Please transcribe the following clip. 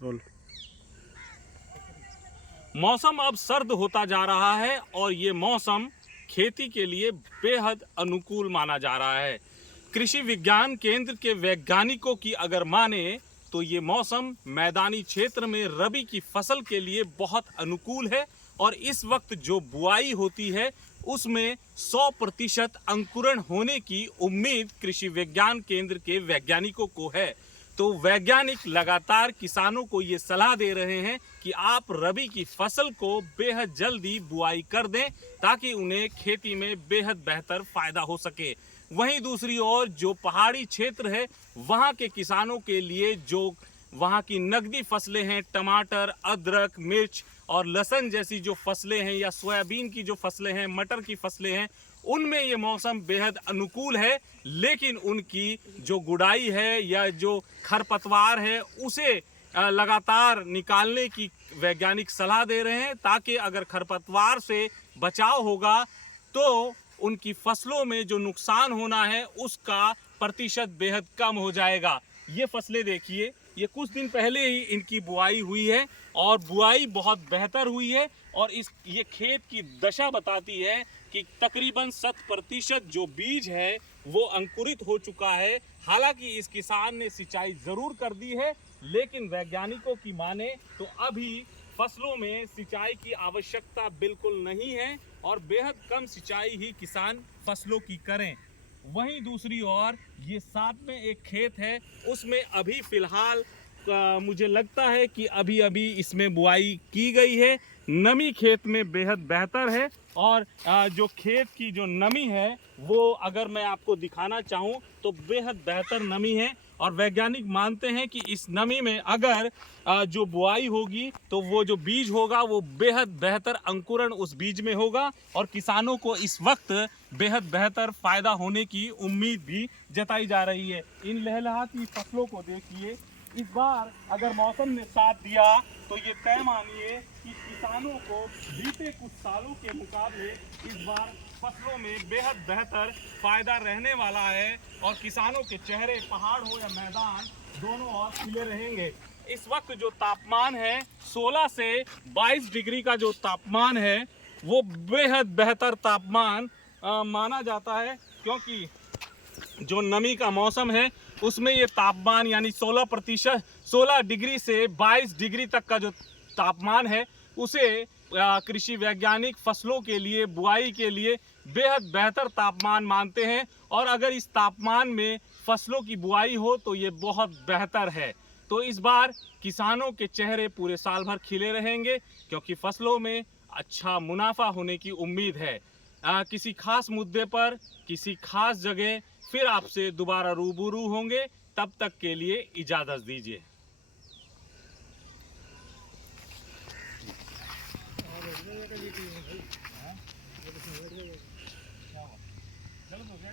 Role. मौसम अब सर्द होता जा रहा है और ये मौसम खेती के लिए बेहद अनुकूल माना जा रहा है। कृषि विज्ञान केंद्र के वैज्ञानिकों की अगर माने तो ये मौसम मैदानी क्षेत्र में रबी की फसल के लिए बहुत अनुकूल है और इस वक्त जो बुआई होती है उसमें 100% अंकुरण होने की उम्मीद कृषि विज्ञान केंद्र के वैज्ञानिकों को है। तो वैज्ञानिक लगातार किसानों को ये सलाह दे रहे हैं कि आप रबी की फसल को बेहद जल्दी बुआई कर दें ताकि उन्हें खेती में बेहद बेहतर फायदा हो सके। वहीं दूसरी ओर जो पहाड़ी क्षेत्र है वहाँ के किसानों के लिए जो वहाँ की नकदी फसलें हैं, टमाटर, अदरक, मिर्च और लहसुन जैसी जो फसलें हैं या सोयाबीन की जो फसलें हैं, मटर की फसलें हैं, उनमें ये मौसम बेहद अनुकूल है। लेकिन उनकी जो गुड़ाई है या जो खरपतवार है उसे लगातार निकालने की वैज्ञानिक सलाह दे रहे हैं ताकि अगर खरपतवार से बचाव होगा तो उनकी फसलों में जो नुकसान होना है उसका प्रतिशत बेहद कम हो जाएगा। ये फसलें देखिए, ये कुछ दिन पहले ही इनकी बुआई हुई है और बुआई बहुत बेहतर हुई है और ये खेत की दशा बताती है कि तकरीबन 100% जो बीज है वो अंकुरित हो चुका है। हालांकि इस किसान ने सिंचाई जरूर कर दी है लेकिन वैज्ञानिकों की माने तो अभी फसलों में सिंचाई की आवश्यकता बिल्कुल नहीं है और बेहद कम सिंचाई ही किसान फसलों की करें। वहीं दूसरी ओर ये साथ में एक खेत है उसमें अभी फिलहाल मुझे लगता है कि अभी इसमें बुआई की गई है। नमी खेत में बेहद बेहतर है और जो खेत की जो नमी है वो अगर मैं आपको दिखाना चाहूँ तो बेहद बेहतर नमी है और वैज्ञानिक मानते हैं कि इस नमी में अगर जो बुआई होगी तो वो जो बीज होगा वो बेहद बेहतर अंकुरण उस बीज में होगा और किसानों को इस वक्त बेहद बेहतर फायदा होने की उम्मीद भी जताई जा रही है। इन लहलहाती फसलों को देखिए, इस बार अगर मौसम ने साथ दिया तो ये तय मानिए कि किसानों को बीते कुछ सालों के मुकाबले इस बार फसलों में बेहद बेहतर फायदा रहने वाला है और किसानों के चेहरे पहाड़ हो या मैदान दोनों ओर खिले रहेंगे। इस वक्त जो तापमान है 16 से 22 डिग्री का जो तापमान है वो बेहद बेहतर तापमान माना जाता है क्योंकि जो नमी का मौसम है उसमें ये तापमान यानी 16 डिग्री से 22 डिग्री तक का जो तापमान है उसे कृषि वैज्ञानिक फसलों के लिए बुआई के लिए बेहद बेहतर तापमान मानते हैं और अगर इस तापमान में फसलों की बुआई हो तो ये बहुत बेहतर है। तो इस बार किसानों के चेहरे पूरे साल भर खिले रहेंगे क्योंकि फसलों में अच्छा मुनाफा होने की उम्मीद है। किसी खास मुद्दे पर किसी खास जगह फिर आपसे दोबारा रूबरू होंगे, तब तक के लिए इजाज़त दीजिए। चलो तो क्या